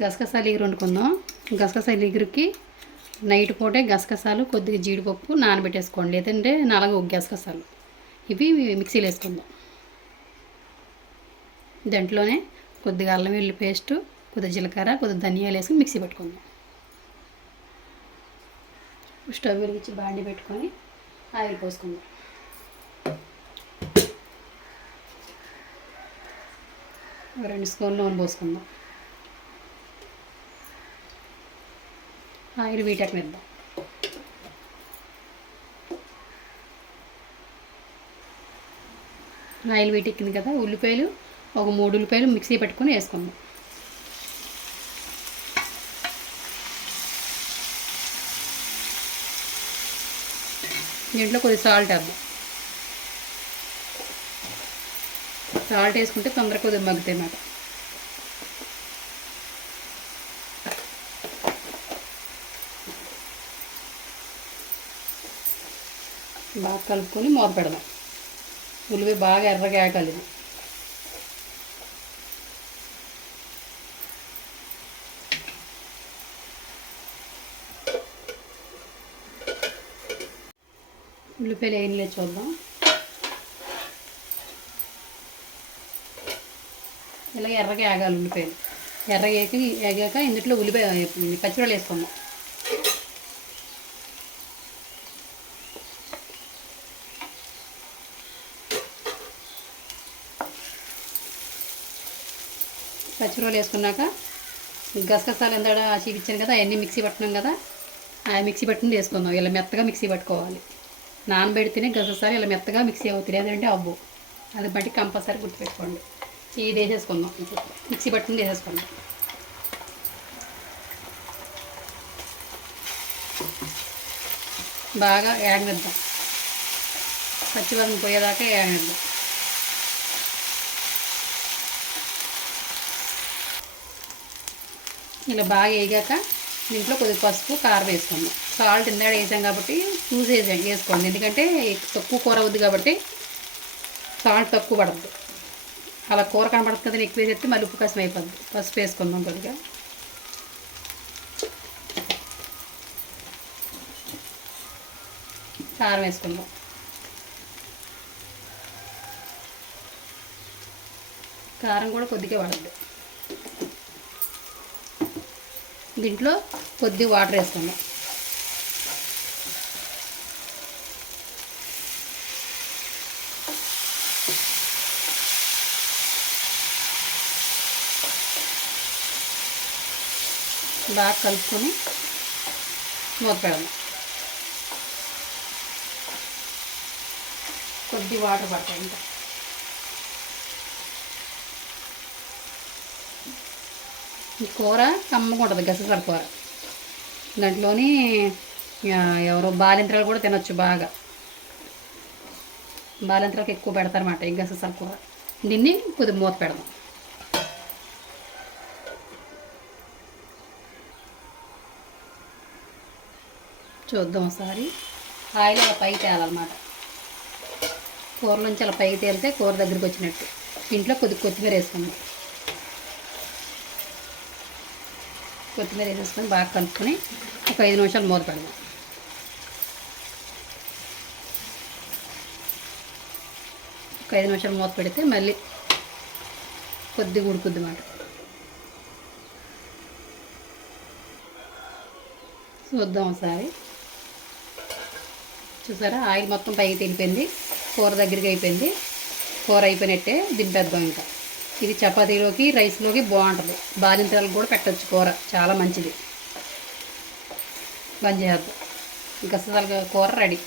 గసగసాలు ఎగురు వండుకుందాం. గసగసాలు ఎగురుకి నైట్ పూటే గసగసాలు కొద్దిగా జీడిపప్పు నానబెట్టేసుకోండి, లేదంటే నలగ గసగసాలు ఇవి మిక్సీలో వేసుకుందాం. దాంట్లోనే కొద్దిగా అల్లం వెల్లుల్లి పేస్టు, కొద్దిగా జీలకర్ర, కొద్దిగా ధనియాలు వేసుకుని మిక్సీ పెట్టుకుందాం. స్టవ్ వెలిగించి బాండి పెట్టుకొని ఆయిల్ పోసుకుందాం. ఒక 2 స్పూన్లు నూనె పోసుకుందాం. ఆయిల్ వీటెక్కనిద్దాం. ఆయిల్ వీటెక్కింది కదా, ఉల్లిపాయలు ఒక 3 ఉల్లిపాయలు మిక్సీ పెట్టుకొని వేసుకుందాం. దీంట్లో కొద్దిగా సాల్ట్ వేద్దాం. సాల్ట్ వేసుకుంటే తొందరగా కొద్దిగా మగ్గుతాయి అన్నమాట. బాగా కలుపుకొని మూత పెడదాం. ఉల్లిపాయ బాగా ఎర్రగా ఆగాలి. ఉల్లిపాయలు ఏం లేదు చూద్దాం. ఇలా ఎర్రగా ఆగాలి ఉల్లిపాయలు. ఎర్రగా ఆగాక ఇందులో ఉల్లిపాయ పచ్చిమిరపకాయలు వేసుకుందాం. పచ్చిమిరపకాయలు వేసుకున్నాక గసగసాలు ఎంత చీకిచ్చాను కదా, అవన్నీ మిక్సీ పట్టినాం కదా, ఆ మిక్సీ పట్టింది వేసుకుందాం. ఇలా మెత్తగా మిక్సీ పట్టుకోవాలి. నానబెడితేనే గసగసాలు ఇలా మెత్తగా మిక్సీ అవుతుంది, లేదంటే అవ్వు. అది బట్టి కంపల్సరీ గుర్తుపెట్టుకోండి. ఇది వేసేసుకుందాం. మిక్సీ పట్టింది వేసేసుకుందాం. బాగా యాగనిద్దాం. పచ్చివాసన పోయేదాకా యాగనిద్దాం. ఇలా బాగా వేగాక దీంట్లో కొద్దిగా పసుపు, కారం వేసుకుందాం. సాల్ట్ ఇందాక వేసాం కాబట్టి చూసి వేసుకోండి, ఎందుకంటే తక్కువ కూర అవుద్ది కాబట్టి సాల్ట్ తక్కువ పడద్దు. అలా కూర కనపడుతుంది కదా, ఎక్కువ వేసేస్తే మళ్ళీ ఉప్పు కసం అయిపోద్ది. పసుపు వేసుకుందాం. కొద్దిగా కారం వేసుకుందాం. కారం కూడా కొద్దిగా పడద్దు. దీంట్లో కొద్దిగా వాటర్ వేసుకుందాం. బాగా కలుపుకొని మూత పెడదాం. కొద్ది వాటర్ పడతాయి. ఇంకా ఈ కూర కమ్మగా ఉంటుంది, గసగసాల కూర. దాంట్లోని ఎవరో బాలింతరాలు కూడా తినొచ్చు. బాగా బాలింతరాలకు ఎక్కువ పెడతారన్నమాట ఈ గసగసాల కూర. దీన్ని కొద్దిగా మూత పెడదాం. చూద్దాం ఒకసారి. ఆయిల్ అలా పైకి తేలాలన్నమాట. కూరలోంచి అలా పైకి తేలితే కూర దగ్గరికి వచ్చినట్టు. ఇంట్లో కొద్దిగా కొత్తిమీర వేసుకుందాం. కొత్తిమీర వేసేసుకొని బాగా కలుపుకొని ఒక 5 నిమిషాలు మూత పెడదాం. ఒక 5 నిమిషాలు మూత పెడితే మళ్ళీ కొద్దిగా ఉడుకుద్ది అన్నమాట. చూద్దాం ఒకసారి. చూసారా, ఆయిల్ మొత్తం పైకి తెలిపోయింది, కూర దగ్గరికి అయిపోయింది. కూర అయిపోయినట్టే దింపేద్దాం. ఇంకా ఇది చపాతీలోకి, రైస్లోకి బాగుంటుంది. బాలింతరాలకు కూడా పెట్టచ్చు కూర, చాలా మంచిది. బంద్ చేద్దాం. గసగసాల కూర రెడీ.